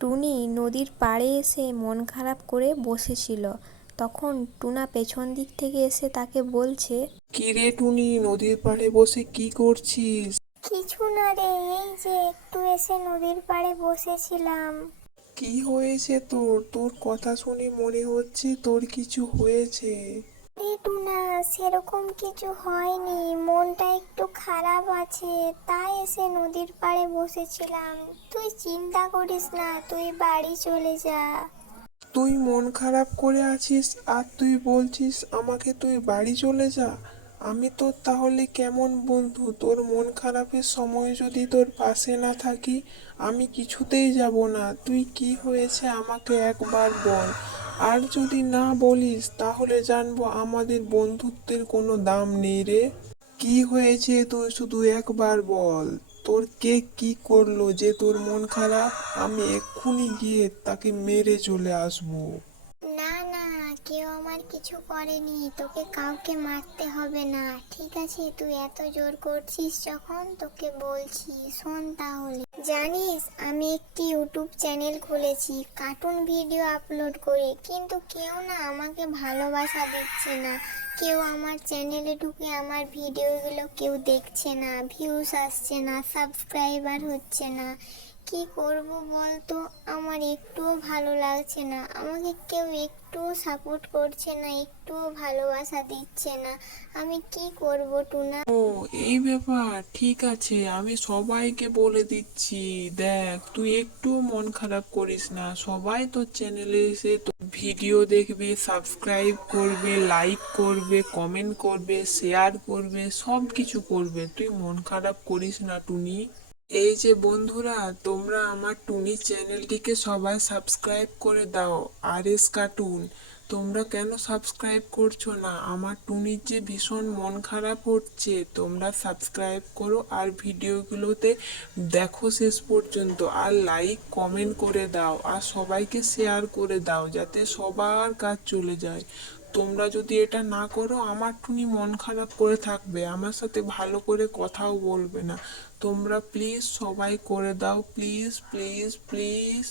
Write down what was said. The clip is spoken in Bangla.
টুনি নদীর পাড়ে এসে মন খারাপ করে বসেছিল। তখন টুনা পেছন দিক থেকে এসে তাকে বলছে, কি রে টুনি, নদীর পাড়ে বসে কি করছিস? কিছু না রে, এই যে একটু এসে নদীর পাড়ে বসেছিলাম। কি হয়েছে তোর? তোর কথা শুনে মনে হচ্ছে তোর কিছু হয়েছে। রে টুনা, সেরকম কিছু হয়নি, মনটা একটু খারাপ আছে, তাই এসে নদীর পাড়ে বসেছিলাম। তুই চিন্তা করিস না, তুই বাড়ি চলে যা। তুই মন খারাপ করে আছিস আর তুই বলছিস আমাকে তুই বাড়ি চলে যা? আমি তোর তাহলে কেমন বন্ধু? তোর মন খারাপের সময় যদি তোর পাশে না থাকি, আমি কিছুতেই যাব না। তুই কি হয়েছে আমাকে একবার বল। আর যদি না বলিস তাহলে জানবো আমাদের বন্ধুত্বের কোনো দাম নেই রে। কি হয়েছে তুই শুধু একবার বল। তোর কে কি করলো যে তোর মন খারাপ? আমি এক্ষুনি গিয়ে তাকে মেরে চলে আসবো। না না, কেউ আমার কিছু করেনি, তোকে কাউকে মারতে হবে না। ঠিক আছে, তুই এত জোর করছিস যখন, তোকে বলছি শোন তাহলে। জানিস, আমি একটি ইউটিউব চ্যানেল খুলেছি, কার্টুন ভিডিও আপলোড করি, কিন্তু কেউ না আমাকে ভালোবাসা দিচ্ছে না। কেউ আমার চ্যানেলে ঢুকে আমার ভিডিওগুলো কেউ দেখছে না, ভিউজ আসছে না, সাবস্ক্রাইবার হচ্ছে না। কি করব বলতো? আমার একটুও ভালো লাগছে না, আমাকে কেউ একটুও সাপোর্ট করছে না, একটুও ভালোবাসা দিচ্ছে না। আমি কি করব টুনা? ও, এই ব্যাপার। ঠিক আছে, আমি সবাইকে বলে দিচ্ছি। দেখ, তুই একটু মন খারাপ করিস না। সবাই তোর চ্যানেলে এসে তোর ভিডিও দেখবে, সাবস্ক্রাইব করবে, লাইক করবে, কমেন্ট করবে, শেয়ার করবে, সব কিছু করবে। তুই মন খারাপ করিস না টুনি। এই যে বন্ধুরা, তোমরা আমার টুনি চ্যানেলটিকে সবাই সাবস্ক্রাইব করে দাও। আর এস কার্টুন, তোমরা কেন সাবস্ক্রাইব করছো না? আমার টুনির যে ভীষণ মন খারাপ হচ্ছে। তোমরা সাবস্ক্রাইব করো আর ভিডিওগুলোতে দেখো শেষ পর্যন্ত, আর লাইক কমেন্ট করে দাও, আর সবাইকে শেয়ার করে দাও যাতে সবার কাজ চলে যায়। তোমরা যদি এটা না করো, আমার টুনি মন খারাপ করে থাকবে, আমার সাথে ভালো করে কথাও বলবে না। তোমরা প্লিজ সবাই করে দাও, প্লিজ প্লিজ প্লিজ।